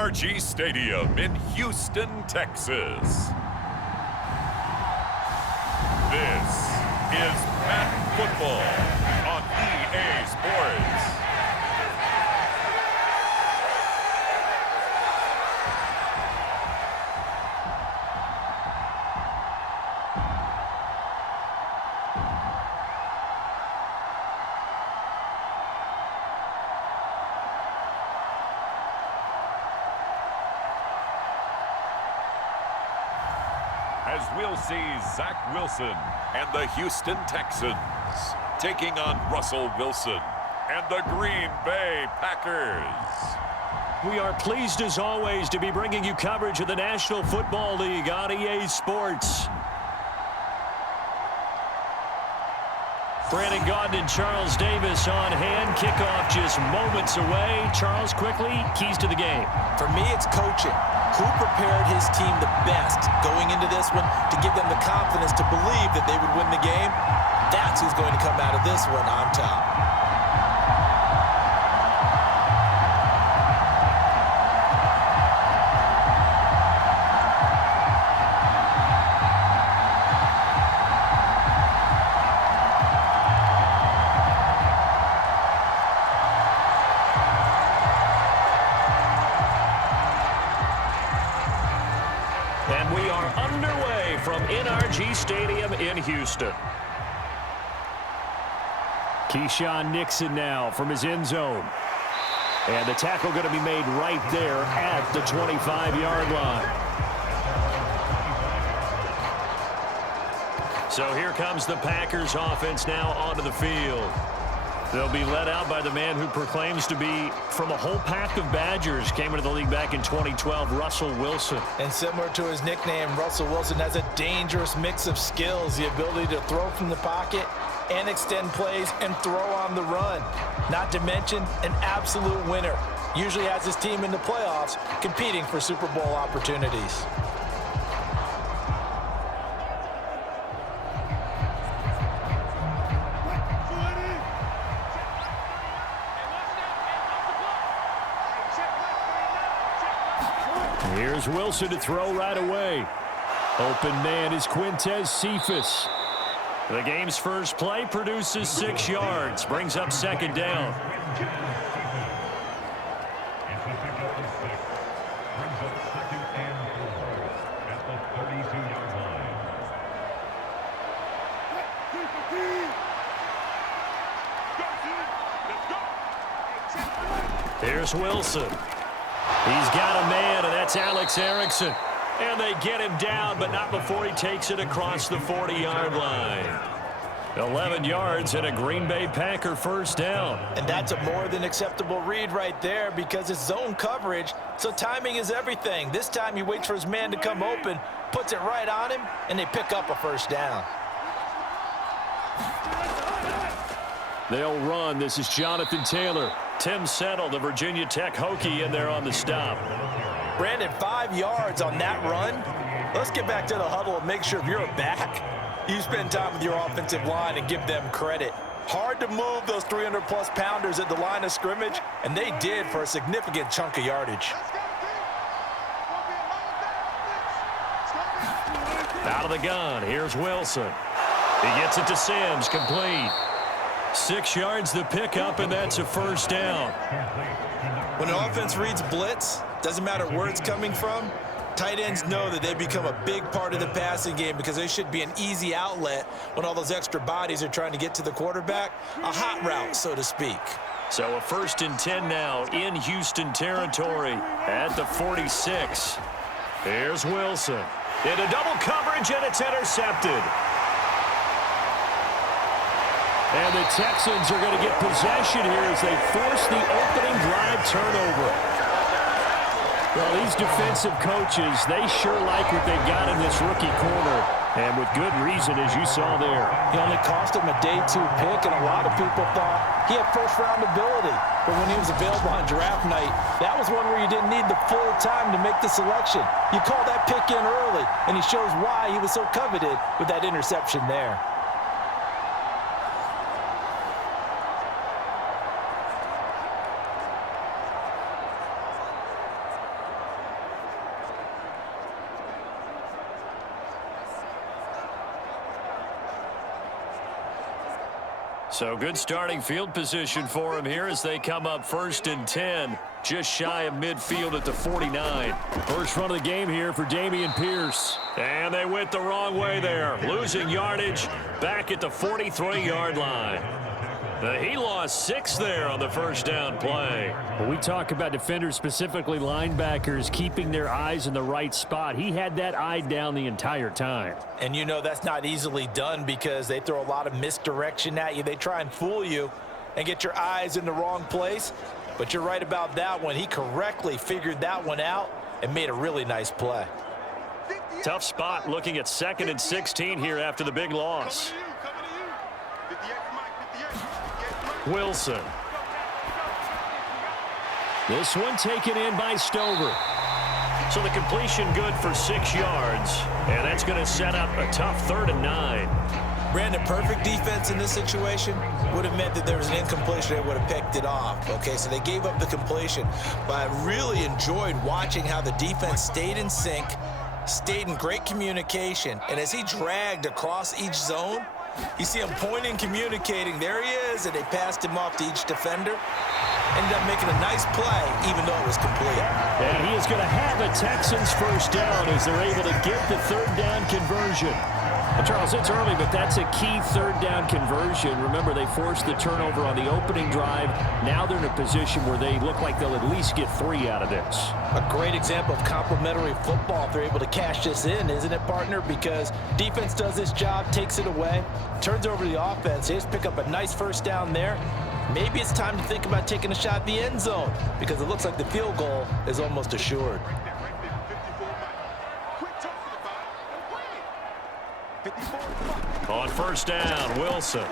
NRG Stadium in Houston, Texas. This is Mac Football on EA Sports. As we'll see Zach Wilson and the Houston Texans taking on Russell Wilson and the Green Bay Packers. We are pleased as always to be bringing you coverage of the National Football League on EA Sports. Brandon Gaudin and Charles Davis on hand. Kickoff just moments away. Charles, quickly, keys to the game. For me, it's coaching. Who prepared his team the best going into this one to give them the confidence to believe that they would win the game? That's who's going to come out of this one on top. And we are underway from NRG Stadium in Houston. Keyshawn Nixon now from his end zone. And the tackle going to be made right there at the 25-yard line. So here comes the Packers offense now onto the field. They'll be led out by the man who proclaims to be from a whole pack of Badgers. Came into the league back in 2012, Russell Wilson. And similar to his nickname, Russell Wilson has a dangerous mix of skills, the ability to throw from the pocket and extend plays and throw on the run. Not to mention an absolute winner. Usually has his team in the playoffs competing for Super Bowl opportunities. Here's Wilson to throw right away. Open man is Quintez Cephas. The game's first play produces 6 yards. Brings up second down. Here's Wilson. He's got a man, and that's Alex Erickson. And they get him down, but not before he takes it across the 40-yard line. 11 yards and a Green Bay Packer first down. And that's a more than acceptable read right there because it's zone coverage, so timing is everything. This time he waits for his man to come open, puts it right on him, and they pick up a first down. They'll run. This is Jonathan Taylor. Tim Settle, the Virginia Tech Hokie, in there on the stop. Brandon, 5 yards on that run. Let's get back to the huddle and make sure if you're a back, you spend time with your offensive line and give them credit. Hard to move those 300-plus pounders at the line of scrimmage, and they did for a significant chunk of yardage. Out of the gun, here's Wilson. He gets it to Sims, complete. 6 yards the pickup, and that's a first down. When an offense reads blitz, doesn't matter where it's coming from, tight ends know that they become a big part of the passing game because they should be an easy outlet when all those extra bodies are trying to get to the quarterback. A hot route, so to speak. So a 1st and 10 now in Houston territory at the 46. Here's Wilson. Into double coverage, and it's intercepted. And the Texans are going to get possession here as they force the opening drive turnover. Well, these defensive coaches, they sure like what they've got in this rookie corner. And with good reason, as you saw there. He only cost him a day 2 pick, and a lot of people thought he had first-round ability. But when he was available on draft night, that was one where you didn't need the full time to make the selection. You call that pick in early, and he shows why he was so coveted with that interception there. So good starting field position for him here as they come up 1st and 10, just shy of midfield at the 49. First run of the game here for Dameon Pierce. And they went the wrong way there, losing yardage back at the 43-yard line. He lost 6 there on the first down play. When we talk about defenders, specifically linebackers, keeping their eyes in the right spot, he had that eye down the entire time. And you know that's not easily done because they throw a lot of misdirection at you. They try and fool you and get your eyes in the wrong place. But you're right about that one. He correctly figured that one out and made a really nice play. Tough spot looking at 2nd and 16 here after the big loss. Wilson. This one taken in by Stover. So the completion good for 6 yards. And that's going to set up a tough 3rd and 9. Brandon, perfect defense in this situation would have meant that there was an incompletion. They would have picked it off. Okay, so they gave up the completion. But I really enjoyed watching how the defense stayed in sync, stayed in great communication. And as he dragged across each zone, you see him pointing, communicating. There he is, and they passed him off to each defender. Ended up making a nice play, even though it was complete. And he is going to have a Texans first down as they're able to get the 3rd down conversion. Well, Charles, it's early, but that's a key 3rd down conversion. Remember, they forced the turnover on the opening drive. Now they're in a position where they look like they'll at least get 3 out of this. A great example of complementary football if they're able to cash this in, isn't it, partner? Because defense does this job, takes it away, turns over the offense. They just pick up a nice first down there. Maybe it's time to think about taking a shot at the end zone because it looks like the field goal is almost assured. On first down, Wilson.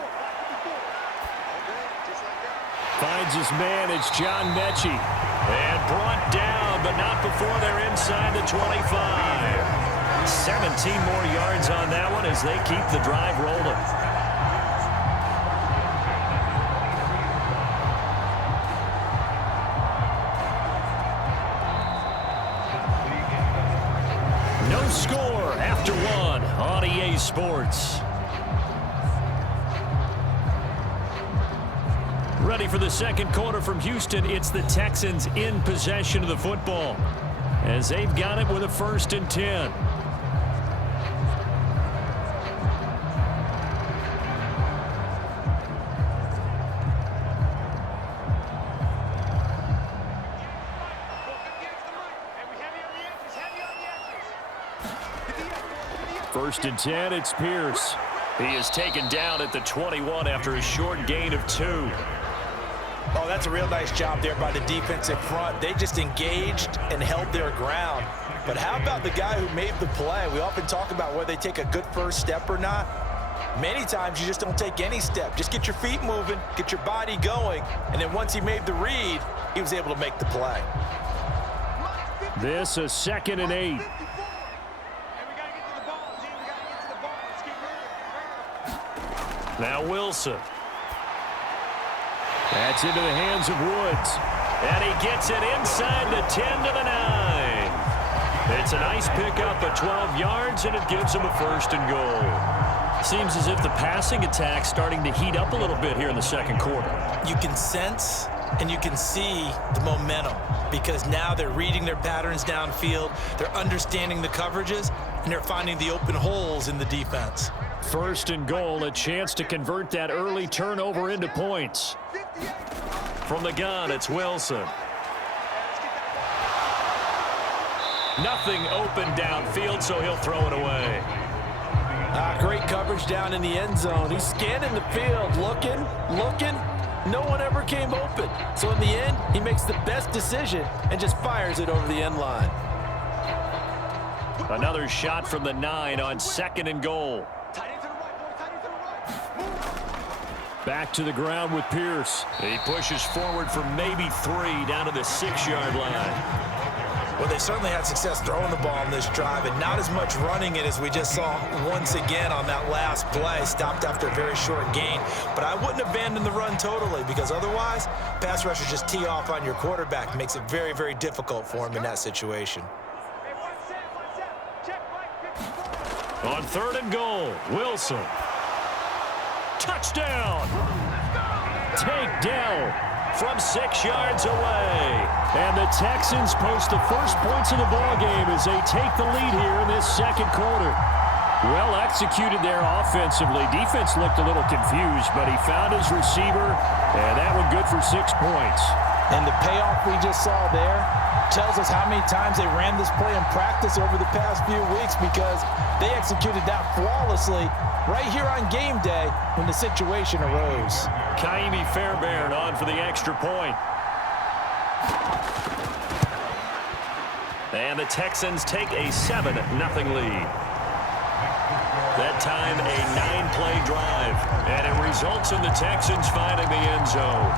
Finds his man, it's John Mechie. And brought down, but not before they're inside the 25. 17 more yards on that one as they keep the drive rolling. No score after 1 on EA Sports. Ready for the second quarter from Houston. It's the Texans in possession of the football as they've got it with a 1st and 10. First and 10, it's Pierce. He is taken down at the 21 after a short gain of 2. Oh, that's a real nice job there by the defensive front. They just engaged and held their ground. But how about the guy who made the play? We often talk about whether they take a good first step or not. Many times you just don't take any step. Just get your feet moving, get your body going, and then once he made the read, he was able to make the play. This is 2nd and 8. Now Wilson. That's into the hands of Woods. And he gets it inside the 10 to the 9. It's a nice pickup of 12 yards, and it gives him a 1st and goal. Seems as if the passing attack's starting to heat up a little bit here in the second quarter. You can sense and you can see the momentum because now they're reading their patterns downfield, they're understanding the coverages, and they're finding the open holes in the defense. 1st and goal, a chance to convert that early turnover into points. From the gun, it's Wilson. Nothing open downfield, so he'll throw it away. Great coverage down in the end zone. He's scanning the field, looking. No one ever came open. So in the end, he makes the best decision and just fires it over the end line. Another shot from the 9 on 2nd and goal. Back to the ground with Pierce. He pushes forward for maybe 3 down to the 6-yard line. Well, they certainly had success throwing the ball in this drive and not as much running it as we just saw once again on that last play. Stopped after a very short gain. But I wouldn't abandon the run totally because otherwise, pass rushers just tee off on your quarterback. Makes it very, very difficult for him in that situation. On 3rd and goal, Wilson. Touchdown! takedown from 6 yards away. And the Texans post the first points of the ballgame as they take the lead here in this second quarter. Well executed there offensively. Defense looked a little confused, but he found his receiver, and that one good for 6 points. And the payoff we just saw there tells us how many times they ran this play in practice over the past few weeks, because they executed that flawlessly right here on game day when the situation arose. Kaimi Fairbairn on for the extra point. And the Texans take a 7-0 lead. That time a 9-play drive, and it results in the Texans finding the end zone.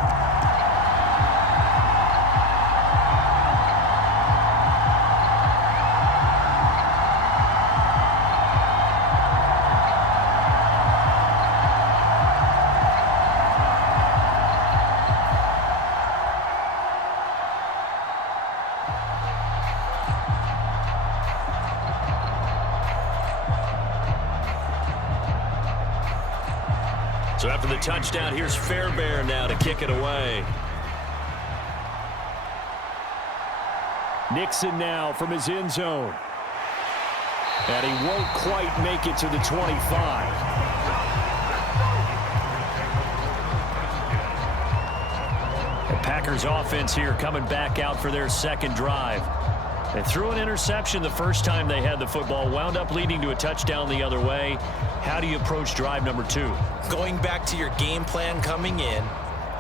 So after the touchdown, here's Fairbairn now to kick it away. Nixon now from his end zone. And he won't quite make it to the 25. The Packers offense here coming back out for their second drive. They threw an interception the first time they had the football, wound up leading to a touchdown the other way. How do you approach drive number 2? Going back to your game plan coming in,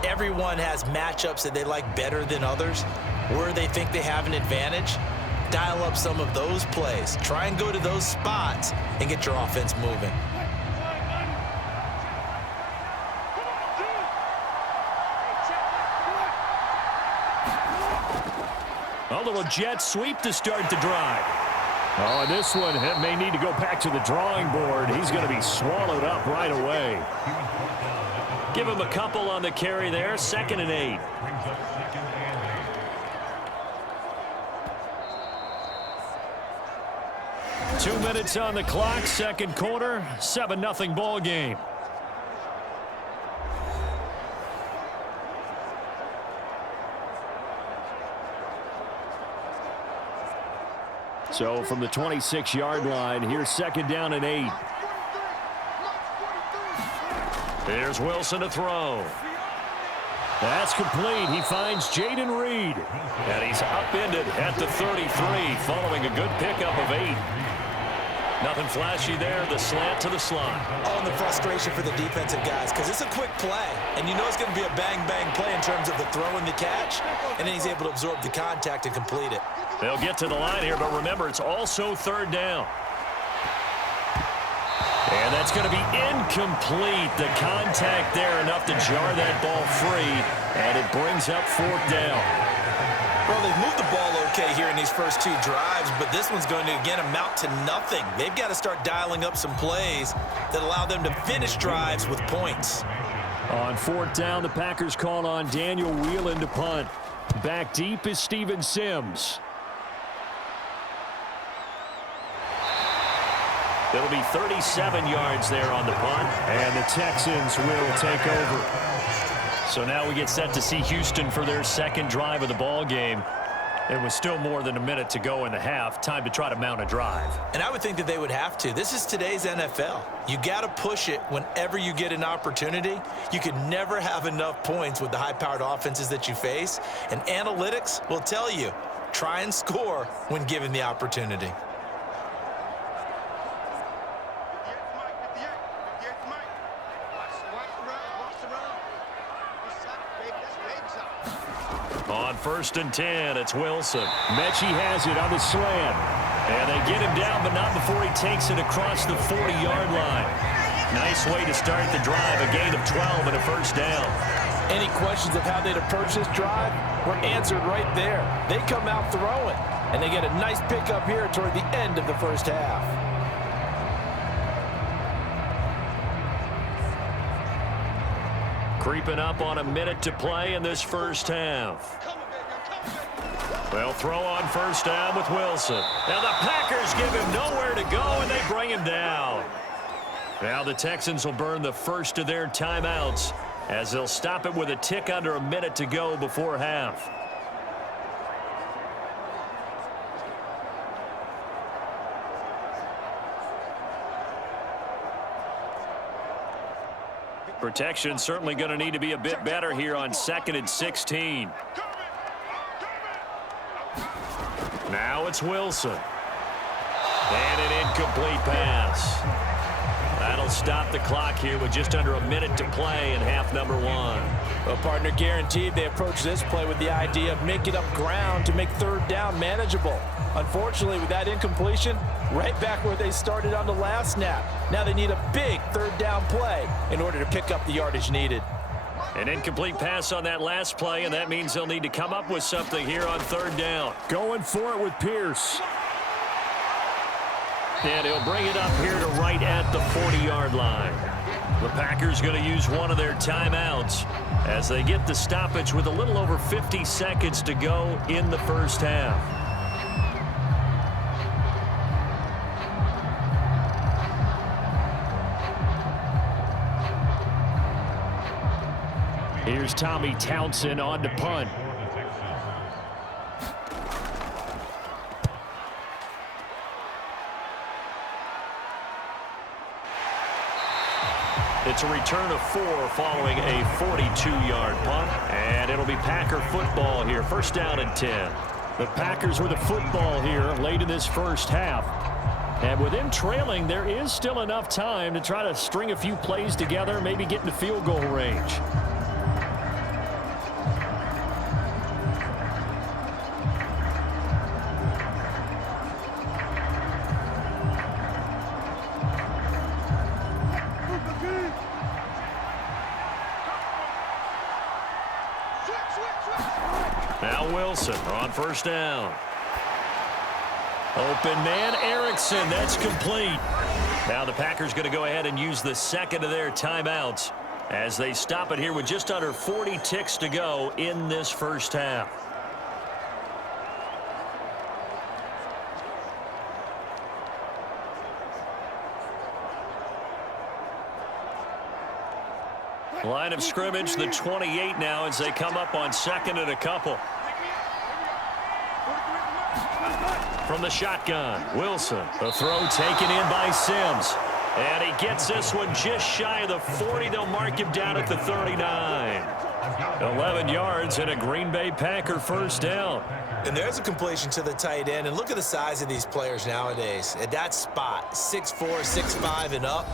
everyone has matchups that they like better than others, where they think they have an advantage. Dial up some of those plays. Try and go to those spots and get your offense moving. A little jet sweep to start the drive. Oh, and this one may need to go back to the drawing board. He's going to be swallowed up right away. Give him a couple on the carry there. 2nd and 8. Two minutes on the clock, second quarter, 7-0 ball game. So from the 26-yard line, here's 2nd down and 8. There's Wilson to throw. That's complete. He finds Jaden Reed. And he's upended at the 33 following a good pickup of 8. Nothing flashy there. The slant to the slot. Oh, and the frustration for the defensive guys, because it's a quick play. And you know it's going to be a bang-bang play in terms of the throw and the catch. And then he's able to absorb the contact and complete it. They'll get to the line here, but remember, it's also 3rd down. And that's going to be incomplete. The contact there enough to jar that ball free, and it brings up 4th down. Well, they've moved the ball okay here in these first 2 drives, but this one's going to, again, amount to nothing. They've got to start dialing up some plays that allow them to finish drives with points. On 4th down, the Packers call on Daniel Whelan to punt. Back deep is Steven Sims. It'll be 37 yards there on the punt. And the Texans will take over. So now we get set to see Houston for their second drive of the ball game. It was still more than a minute to go in the half. Time to try to mount a drive. And I would think that they would have to. This is today's NFL. You got to push it whenever you get an opportunity. You can never have enough points with the high-powered offenses that you face. And analytics will tell you, try and score when given the opportunity. On 1st and 10, it's Wilson. Mechie has it on the slant. And they get him down, but not before he takes it across the 40-yard line. Nice way to start the drive, a gain of 12 and a 1st down. Any questions of how they'd approach this drive were answered right there. They come out throwing, and they get a nice pickup here toward the end of the first half. Creeping up on a minute to play in this first half. They'll throw on 1st down with Wilson. Now the Packers give him nowhere to go, and they bring him down. Now the Texans will burn the first of their timeouts as they'll stop it with a tick under a minute to go before half. Protection certainly going to need to be a bit better here on 2nd and 16. Now it's Wilson. And an incomplete pass. That'll stop the clock here with just under a minute to play in half number 1. Well, partner, guaranteed they approach this play with the idea of making up ground to make 3rd down manageable. Unfortunately, with that incompletion, right back where they started on the last snap. Now they need a big 3rd down play in order to pick up the yardage needed. An incomplete pass on that last play, and that means they'll need to come up with something here on 3rd down. Going for it with Pierce. And he'll bring it up here to right at the 40-yard line. The Packers going to use one of their timeouts as they get the stoppage with a little over 50 seconds to go in the first half. Here's Tommy Townsend on to punt. It's a return of 4 following a 42-yard punt, and it'll be Packer football here. 1st down and 10. The Packers with the football here late in this first half. And with them trailing, there is still enough time to try to string a few plays together, maybe get into field goal range. Now Wilson on 1st down. Open man, Erickson. That's complete. Now the Packers going to go ahead and use the 2nd of their timeouts as they stop it here with just under 40 ticks to go in this first half. Line of scrimmage, the 28 now as they come up on 2nd and a couple. From the shotgun, Wilson. The throw taken in by Sims. And he gets this one just shy of the 40. They'll mark him down at the 39. 11 yards and a Green Bay Packer 1st down. And there's a completion to the tight end. And look at the size of these players nowadays. At that spot, 6'4", 6'5", and up.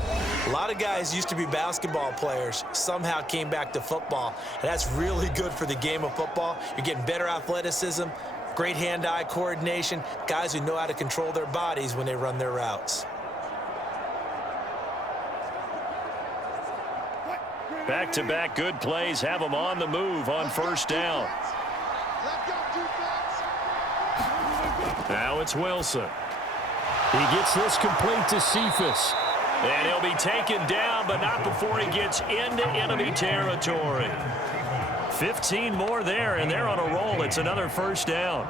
A lot of guys used to be basketball players, somehow came back to football. And that's really good for the game of football. You're getting better athleticism, great hand-eye coordination, guys who know how to control their bodies when they run their routes. Back-to-back good plays have them on the move on 1st down. Now it's Wilson. He gets this complete to Cephas. And he'll be taken down, but not before he gets into enemy territory. 15 more there, and they're on a roll. It's another 1st down.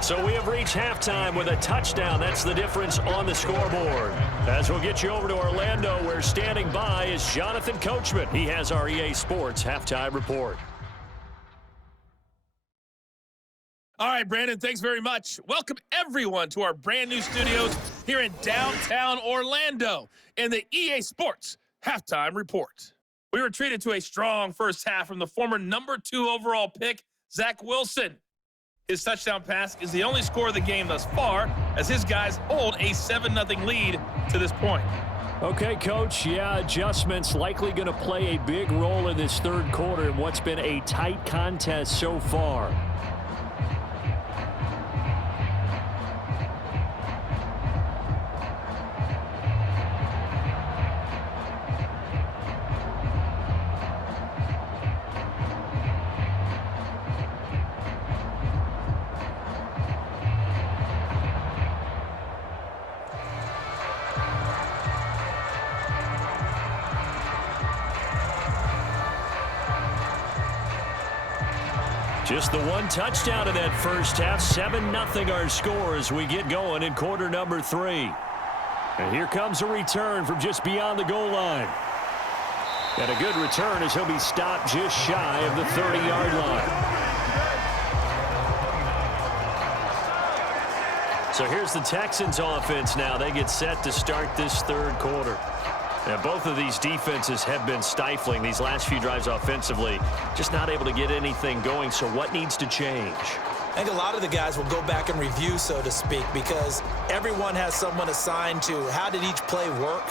So we have reached halftime with a touchdown. That's the difference on the scoreboard. As we'll get you over to Orlando, where standing by is Jonathan Coachman. He has our EA Sports halftime report. All right, Brandon, thanks very much. Welcome, everyone, to our brand new studios here in downtown Orlando in the EA Sports halftime report. We were treated to a strong first half from the former number 2 overall pick, Zach Wilson. His touchdown pass is the only score of the game thus far, as his guys hold a 7-0 lead to this point. Okay, Coach, yeah, adjustments likely going to play a big role in this 3rd quarter in what's been a tight contest so far. Just the one touchdown in that first half. 7-0 our score as we get going in quarter number 3. And here comes a return from just beyond the goal line. And a good return as he'll be stopped just shy of the 30-yard line. So here's the Texans offense now. They get set to start this third quarter. Now, both of these defenses have been stifling these last few drives offensively. Just not able to get anything going. So what needs to change? I think a lot of the guys will go back and review, so to speak, because everyone has someone assigned to how did each play work.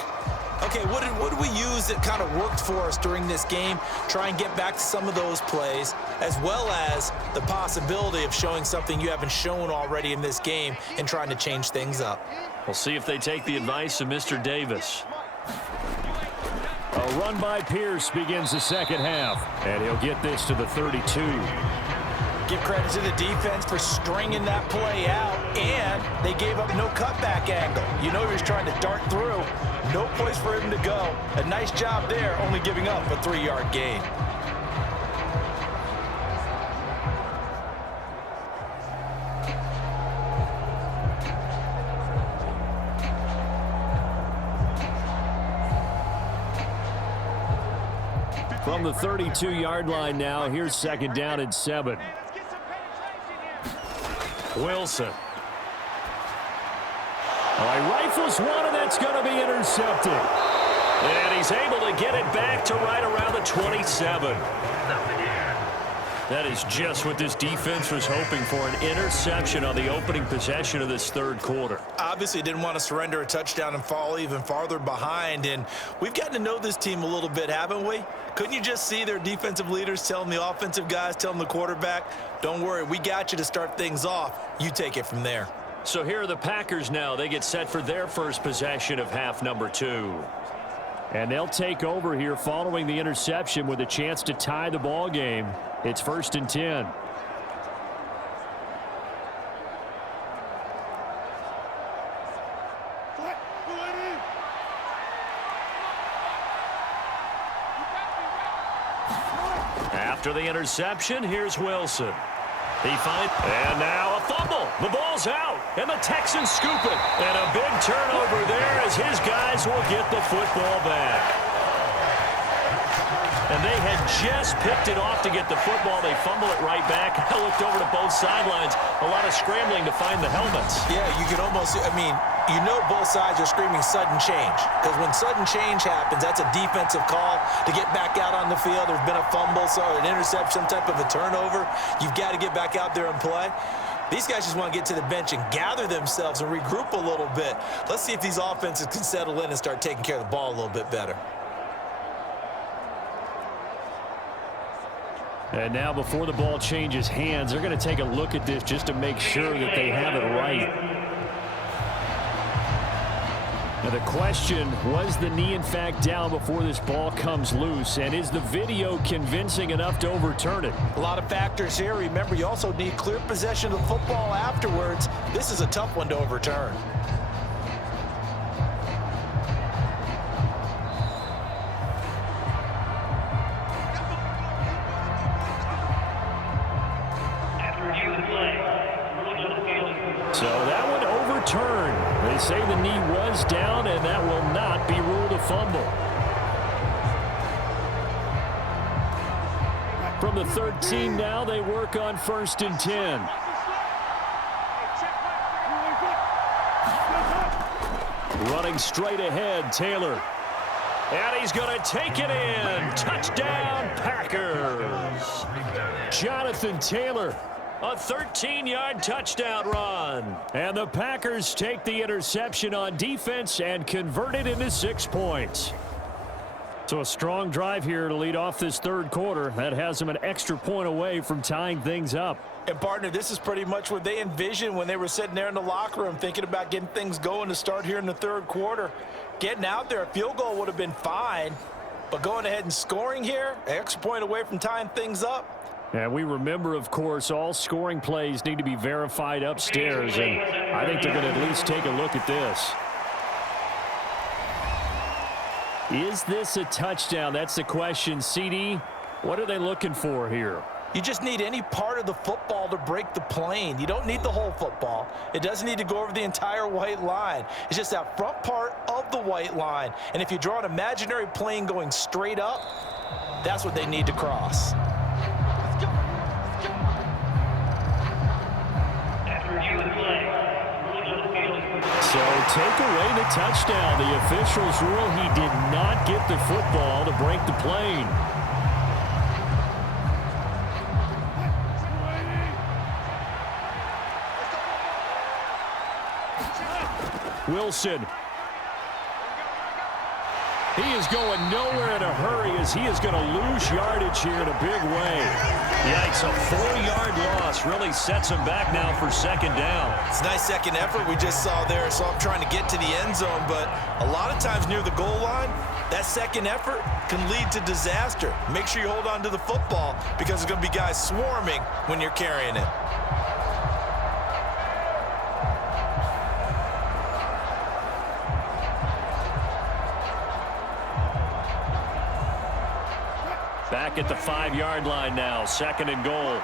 Okay, what did we use that kind of worked for us during this game? Try and get back to some of those plays, as well as the possibility of showing something you haven't shown already in this game and trying to change things up. We'll see if they take the advice of Mr. Davis. A run by Pierce begins the second half, and he'll get this to the 32. Give credit to the defense for stringing that play out, and they gave up no cutback angle. You know he was trying to dart through. No place for him to go. A nice job there, only giving up a 3-yard gain. From the 32-yard line now, here's second down and 7. Wilson. All right, rifles one, and that's going to be intercepted. And he's able to get it back to right around the 27. That is just what this defense was hoping for, an interception on the opening possession of this third quarter. Obviously didn't want to surrender a touchdown and fall even farther behind, and we've gotten to know this team a little bit, haven't we? Couldn't you just see their defensive leaders telling the offensive guys, telling the quarterback, don't worry, we got you to start things off. You take it from there. So here are the Packers now. They get set for their first possession of half number 2. And they'll take over here following the interception with a chance to tie the ball game. It's 1st and 10. After the interception, here's Wilson. And now a fumble. The ball's out, and the Texans scoop it. And a big turnover there as his guys will get the football back. And they had just picked it off to get the football. They fumble it right back. I looked over to both sidelines. A lot of scrambling to find the helmets. Yeah, you can almost, you know both sides are screaming sudden change. Because when sudden change happens, that's a defensive call to get back out on the field. There's been a fumble, so an interception, some type of a turnover. You've got to get back out there and play. These guys just want to get to the bench and gather themselves and regroup a little bit. Let's see if these offenses can settle in and start taking care of the ball a little bit better. And now before the ball changes hands, they're going to take a look at this just to make sure that they have it right. Now the question, was the knee in fact down before this ball comes loose? And is the video convincing enough to overturn it? A lot of factors here. Remember, you also need clear possession of the football afterwards. This is a tough one to overturn. So that one overturned. They say the knee was down, and that will not be ruled a fumble. From the 13 now, they work on 1st and 10. Running straight ahead, Taylor. And he's going to take it in. Touchdown, Packers. Jonathan Taylor. A 13-yard touchdown run. And the Packers take the interception on defense and convert it into 6 points. So a strong drive here to lead off this third quarter. That has them an extra point away from tying things up. And, partner, this is pretty much what they envisioned when they were sitting there in the locker room thinking about getting things going to start here in the third quarter. Getting out there, a field goal would have been fine. But going ahead and scoring here, an extra point away from tying things up. And we remember, of course, all scoring plays need to be verified upstairs, and I think they're going to at least take a look at this. Is this a touchdown? That's the question. CD, what are they looking for here? You just need any part of the football to break the plane. You don't need the whole football. It doesn't need to go over the entire white line. It's just that front part of the white line. And if you draw an imaginary plane going straight up, that's what they need to cross. So take away the touchdown. The officials rule he did not get the football to break the plane. Wilson. He is going nowhere in a hurry as he is going to lose yardage here in a big way. Yikes, a 4-yard loss really sets him back now for second down. It's a nice second effort we just saw there. So I'm trying to get to the end zone, but a lot of times near the goal line, that second effort can lead to disaster. Make sure you hold on to the football because there's going to be guys swarming when you're carrying it. Back at the 5-yard line now, second and goal.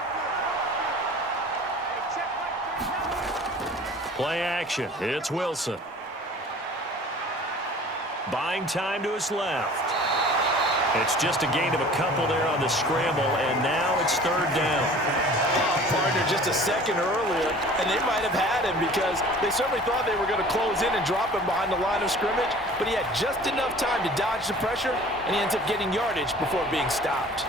Play action, it's Wilson. Buying time to his left. It's just a gain of a couple there on the scramble, and now it's third down. Partner just a second earlier, and they might have had him because they certainly thought they were going to close in and drop him behind the line of scrimmage, but he had just enough time to dodge the pressure, and he ends up getting yardage before being stopped.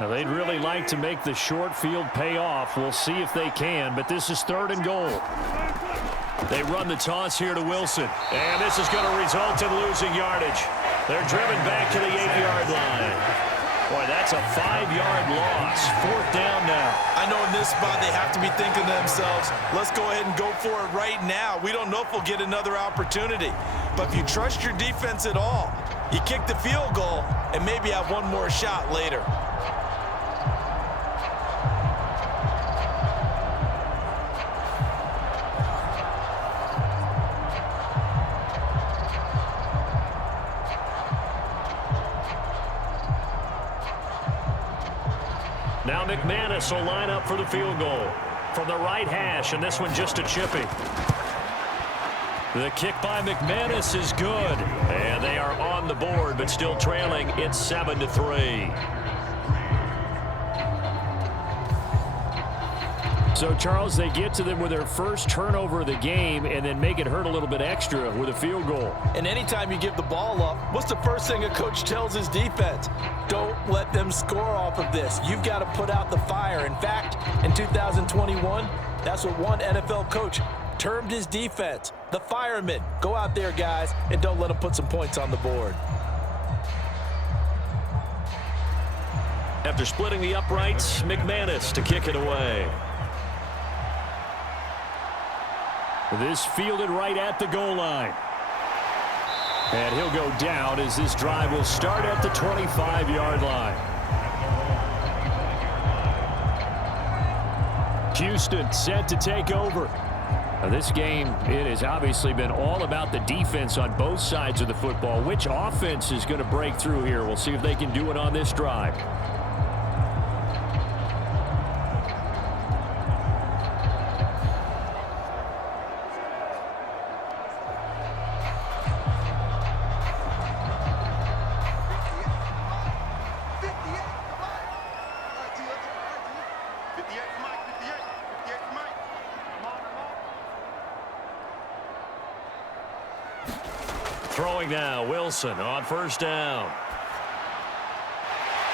Now, they'd really like to make the short field pay off. We'll see if they can, but this is third and goal. They run the toss here to Wilson, and this is going to result in losing yardage. They're driven back to the 8-yard line. Boy, that's a 5-yard loss. Fourth down now. I know in this spot they have to be thinking to themselves, let's go ahead and go for it right now. We don't know if we'll get another opportunity. But if you trust your defense at all, you kick the field goal and maybe have one more shot later. Now McManus will line up for the field goal from the right hash, and this one just a chippy. The kick by McManus is good, and they are on the board, but still trailing. It's 7-3. So, Charles, they get to them with their first turnover of the game and then make it hurt a little bit extra with a field goal. And anytime you give the ball up, what's the first thing a coach tells his defense? Don't let them score off of this. You've got to put out the fire. In fact, in 2021, that's what one NFL coach termed his defense, the firemen. Go out there, guys, and don't let them put some points on the board. After splitting the uprights, McManus to kick it away. This fielded right at the goal line. And he'll go down as this drive will start at the 25-yard line. Houston set to take over. Now this game, it has obviously been all about the defense on both sides of the football. Which offense is going to break through here? We'll see if they can do it on this drive. Throwing now, Wilson on first down.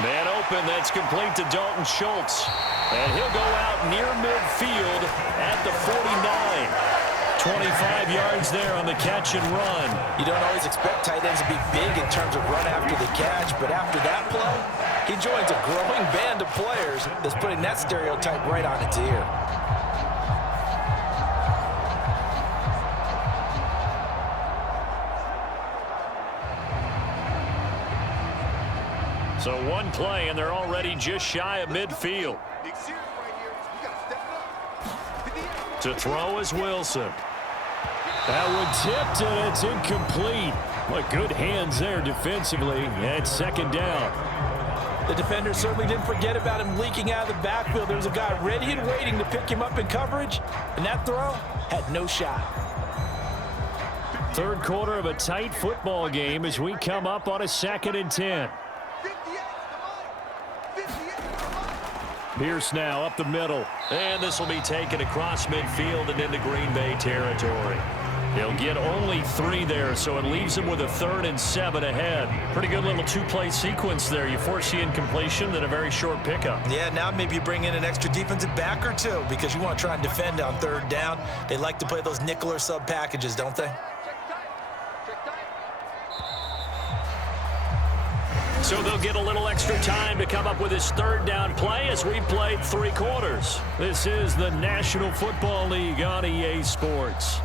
Man open, that's complete to Dalton Schultz. And he'll go out near midfield at the 49. 25 yards there on the catch and run. You don't always expect tight ends to be big in terms of run after the catch, but after that play, he joins a growing band of players that's putting that stereotype right on its ear. So one play, and they're already just shy of midfield. To throw is Wilson. That one tipped, and it's incomplete. What good hands there defensively. And second down. The defender certainly didn't forget about him leaking out of the backfield. There was a guy ready and waiting to pick him up in coverage, and that throw had no shot. Third quarter of a tight football game as we come up on a 2nd and 10. Pierce now up the middle. And this will be taken across midfield and into Green Bay territory. They'll get only 3 there, so it leaves them with a 3rd and 7 ahead. Pretty good little 2-play sequence there. You force the incompletion, then a very short pickup. Yeah, now maybe you bring in an extra defensive back or two because you want to try and defend on 3rd down. They like to play those nickel or sub packages, don't they? So they'll get a little extra time to come up with his 3rd down play as we played 3 quarters. This is the National Football League on EA Sports.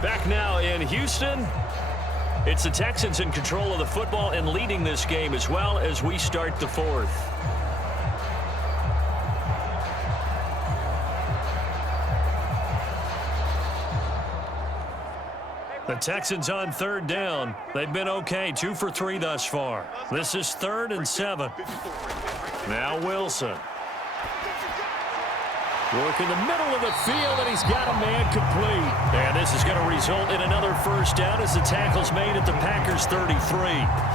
Back now in Houston. It's the Texans in control of the football and leading this game as well as we start the 4th. The Texans on 3rd down. They've been okay, 2 for 3 thus far. This is 3rd and 7. Now Wilson. Work in the middle of the field, and he's got a man complete. And this is going to result in another 1st down as the tackle's made at the Packers 33.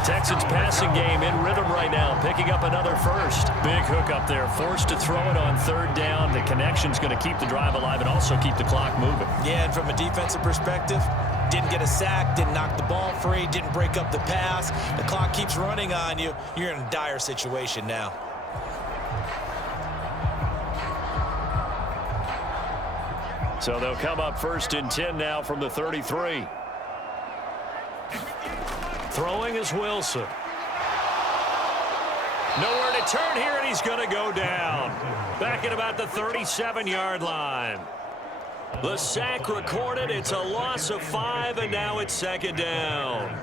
Texans passing game in rhythm right now, picking up another 1st. Big hook up there, forced to throw it on 3rd down. The connection's going to keep the drive alive and also keep the clock moving. Yeah, and from a defensive perspective, didn't get a sack, didn't knock the ball free, didn't break up the pass. The clock keeps running on you. You're in a dire situation now. So they'll come up 1st and 10 now from the 33. Throwing is Wilson. Nowhere to turn here, and he's going to go down. Back at about the 37-yard line. The sack recorded. It's a loss of 5, and now it's 2nd down.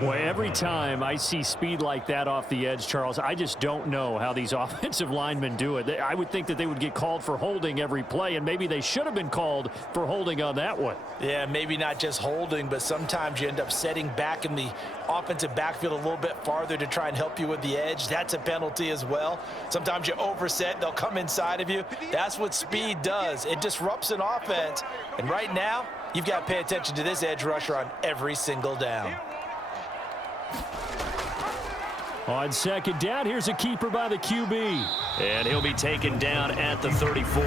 Boy, every time I see speed like that off the edge, Charles, I just don't know how these offensive linemen do it. I would think that they would get called for holding every play, and maybe they should have been called for holding on that one. Yeah, maybe not just holding, but sometimes you end up setting back in the offensive backfield a little bit farther to try and help you with the edge. That's a penalty as well. Sometimes you overset, they'll come inside of you. That's what speed does. It disrupts an offense. And right now, you've got to pay attention to this edge rusher on every single down. On 2nd down, here's a keeper by the QB. And he'll be taken down at the 34.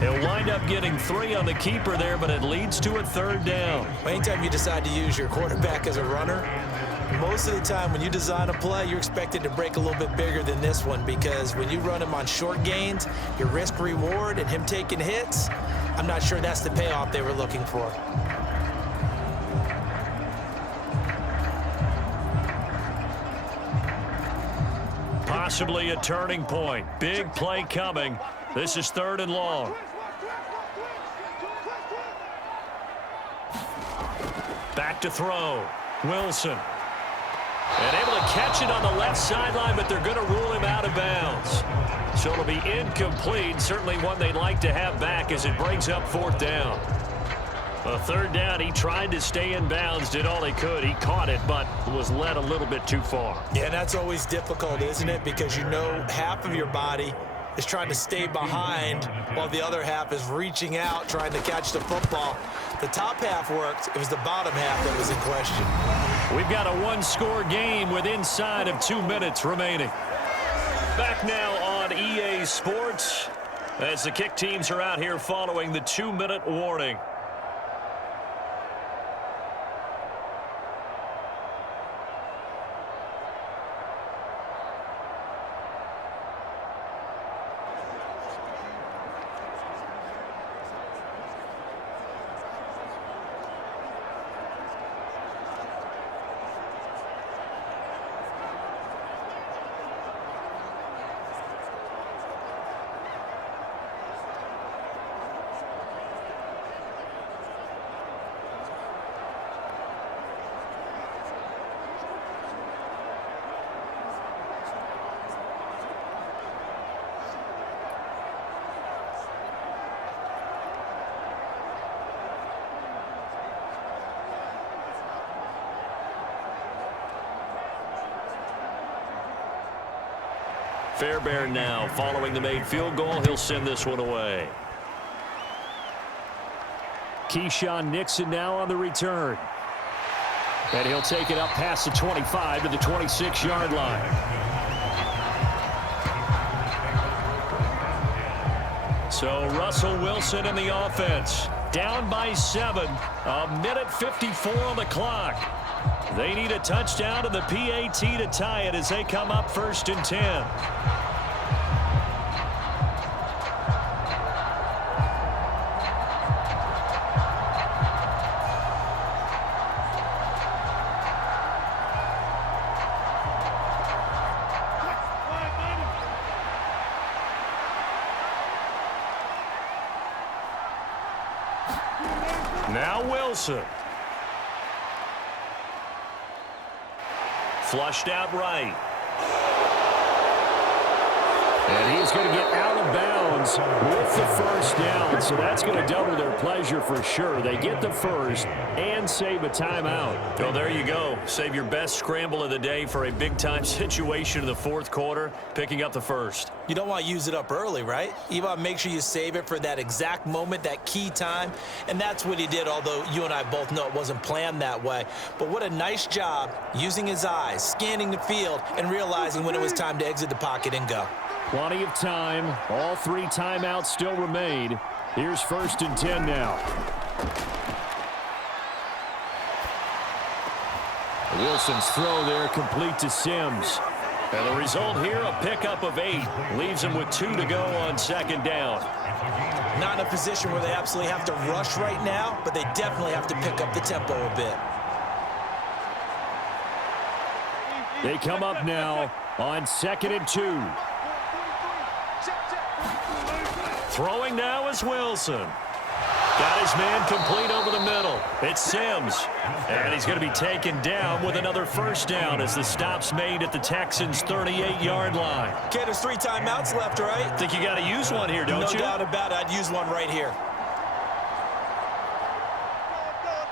He'll wind up getting 3 on the keeper there, but it leads to a 3rd down. Anytime you decide to use your quarterback as a runner, most of the time when you design a play, you're expected to break a little bit bigger than this one because when you run him on short gains, your risk-reward and him taking hits, I'm not sure that's the payoff they were looking for. Possibly a turning point. Big play coming. This is 3rd and long. Back to throw. Wilson. And able to catch it on the left sideline, but they're going to rule him out of bounds. So it'll be incomplete. Certainly one they'd like to have back as it brings up 4th down. A 3rd down, he tried to stay in bounds, did all he could. He caught it, but was led a little bit too far. Yeah, that's always difficult, isn't it? Because you know half of your body is trying to stay behind while the other half is reaching out, trying to catch the football. The top half worked. It was the bottom half that was in question. We've got a 1-score game with inside of 2 minutes remaining. Back now on EA Sports as the kick teams are out here following the 2-minute warning. Fairbairn now following the made field goal. He'll send this one away. Keyshawn Nixon now on the return. And he'll take it up past the 25 to the 26-yard line. So Russell Wilson in the offense. Down by 7. 1:54 on the clock. They need a touchdown and the PAT to tie it as they come up 1st and 10. Now Wilson. Flushed out right. And he's going to get out of bounds with the first down, so that's going to double their pleasure for sure. They get the first and save a timeout. Well, there you go. Save your best scramble of the day for a big-time situation in the 4th quarter, picking up the first. You don't want to use it up early, right? You want to make sure you save it for that exact moment, that key time, and that's what he did, although you and I both know it wasn't planned that way. But what a nice job using his eyes, scanning the field, and realizing when it was time to exit the pocket and go. Plenty of time. All 3 timeouts still remain. Here's 1st and 10 now. Wilson's throw there complete to Sims. And the result here, a pickup of 8. Leaves him with 2 to go on 2nd down. Not in a position where they absolutely have to rush right now, but they definitely have to pick up the tempo a bit. They come up now on 2nd and 2. Throwing now is Wilson. Got his man complete over the middle. It's Sims. And he's going to be taken down with another first down as the stop's made at the Texans' 38-yard line. Okay, there's 3 timeouts left, right? Think you got to use one here, don't you? No doubt about it. I'd use one right here.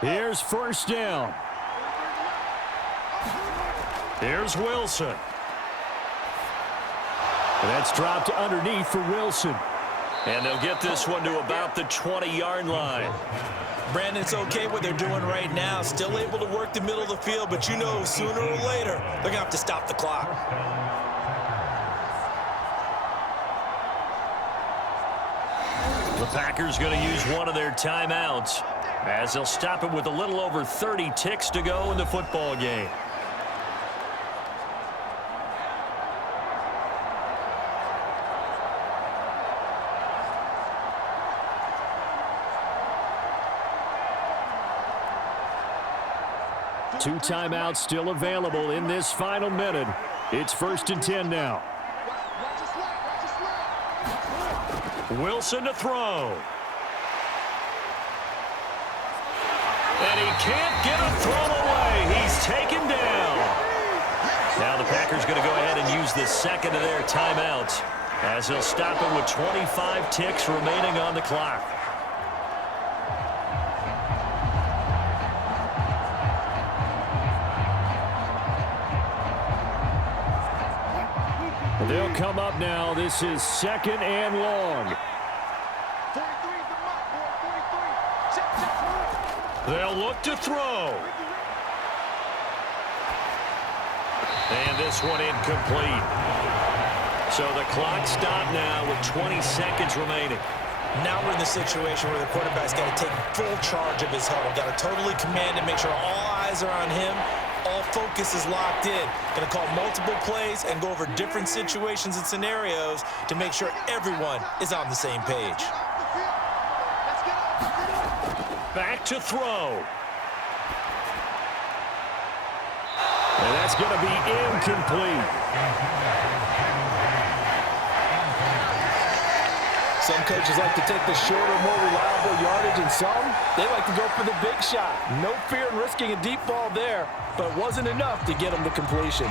Here's 1st down. Here's Wilson. And that's dropped underneath for Wilson. And they'll get this one to about the 20-yard line. Brandon, it's okay what they're doing right now. Still able to work the middle of the field, but you know sooner or later they're going to have to stop the clock. The Packers going to use one of their timeouts as they'll stop it with a little over 30 ticks to go in the football game. Two timeouts still available in this final minute. It's 1st and 10 now. Wilson to throw. And he can't get a throw away. He's taken down. Now the Packers going to go ahead and use the second of their timeouts as they'll stop it with 25 ticks remaining on the clock. They'll come up now. This is 2nd and long. They'll look to throw. And this one incomplete. So the clock stopped now with 20 seconds remaining. Now we're in the situation where the quarterback's got to take full charge of his huddle. Got to totally command it, make sure all eyes are on him. All focus is locked in. Going to call multiple plays and go over different situations and scenarios to make sure everyone is on the same page. Back to throw. And that's going to be incomplete. Some coaches like to take the shorter, more reliable yardage, and some, they like to go for the big shot. No fear in risking a deep ball there, but it wasn't enough to get them to completion.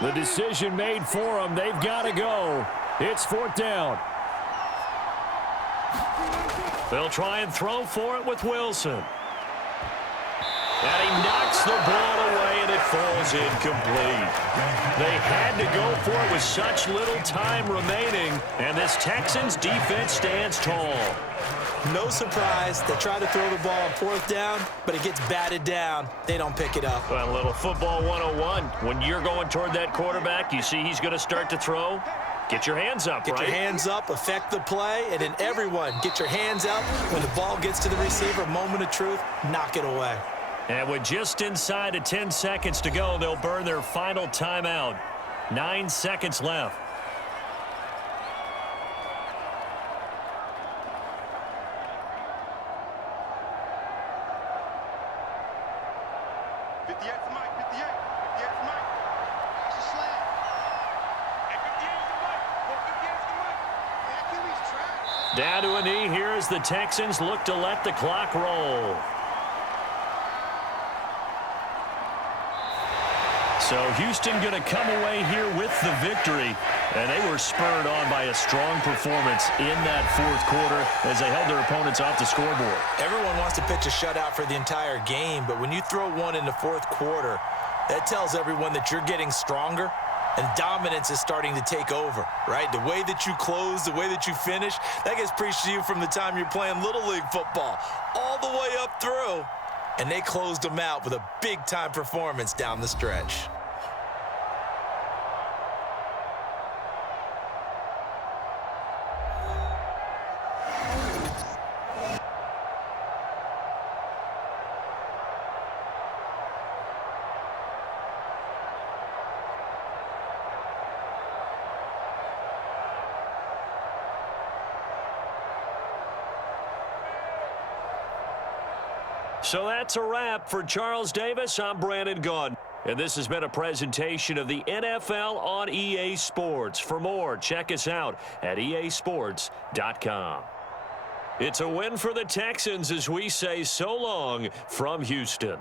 The decision made for them. They've got to go. It's 4th down. They'll try and throw for it with Wilson. And he knocks the ball away, and it falls incomplete. They had to go for it with such little time remaining, and this Texans defense stands tall. No surprise. They try to throw the ball on fourth down, but it gets batted down. They don't pick it up. Well, a little football 101. When you're going toward that quarterback, you see he's going to start to throw. Get your hands up, Get right? your hands up, affect the play, and then everyone get your hands up. When the ball gets to the receiver, moment of truth, knock it away. And with just inside of 10 seconds to go, they'll burn their final timeout. 9 seconds left. Down to a knee here as the Texans look to let the clock roll. So Houston going to come away here with the victory. And they were spurred on by a strong performance in that fourth quarter as they held their opponents off the scoreboard. Everyone wants to pitch a shutout for the entire game, but when you throw one in the fourth quarter, that tells everyone that you're getting stronger and dominance is starting to take over, right? The way that you close, the way that you finish, that gets preached to you from the time you're playing Little League football all the way up through. And they closed them out with a big-time performance down the stretch. So that's a wrap for Charles Davis. I'm Brandon Gaudin. And this has been a presentation of the NFL on EA Sports. For more, check us out at easports.com. It's a win for the Texans as we say so long from Houston.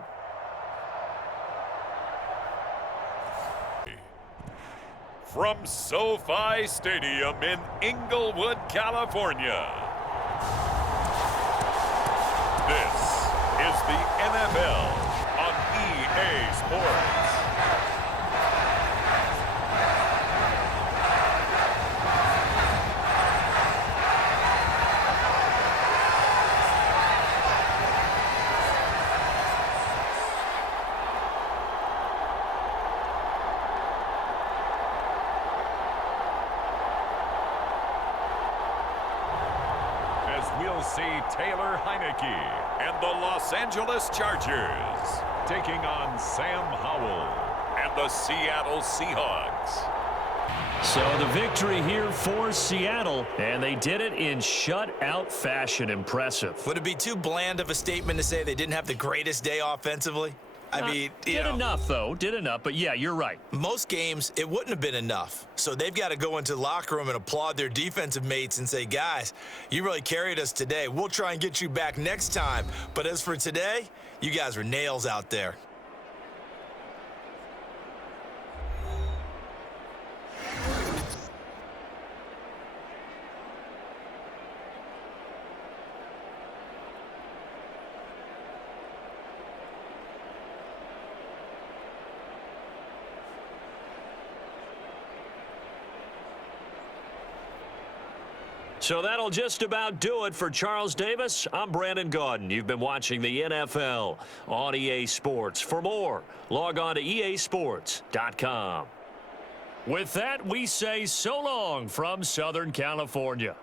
From SoFi Stadium in Inglewood, California, this is the NFL on EA Sports. We'll see Taylor Heineke and the Los Angeles Chargers taking on Sam Howell and the Seattle Seahawks. So the victory here for Seattle, and they did it in shutout fashion. Impressive. Would it be too bland of a statement to say they didn't have the greatest day offensively? I mean, did enough, though. Did enough. But, yeah, you're right. Most games, it wouldn't have been enough. So they've got to go into the locker room and applaud their defensive mates and say, guys, you really carried us today. We'll try and get you back next time. But as for today, you guys were nails out there. So that'll just about do it for Charles Davis. I'm Brandon Gaudin. You've been watching the NFL on EA Sports. For more, log on to easports.com. With that, we say so long from Southern California.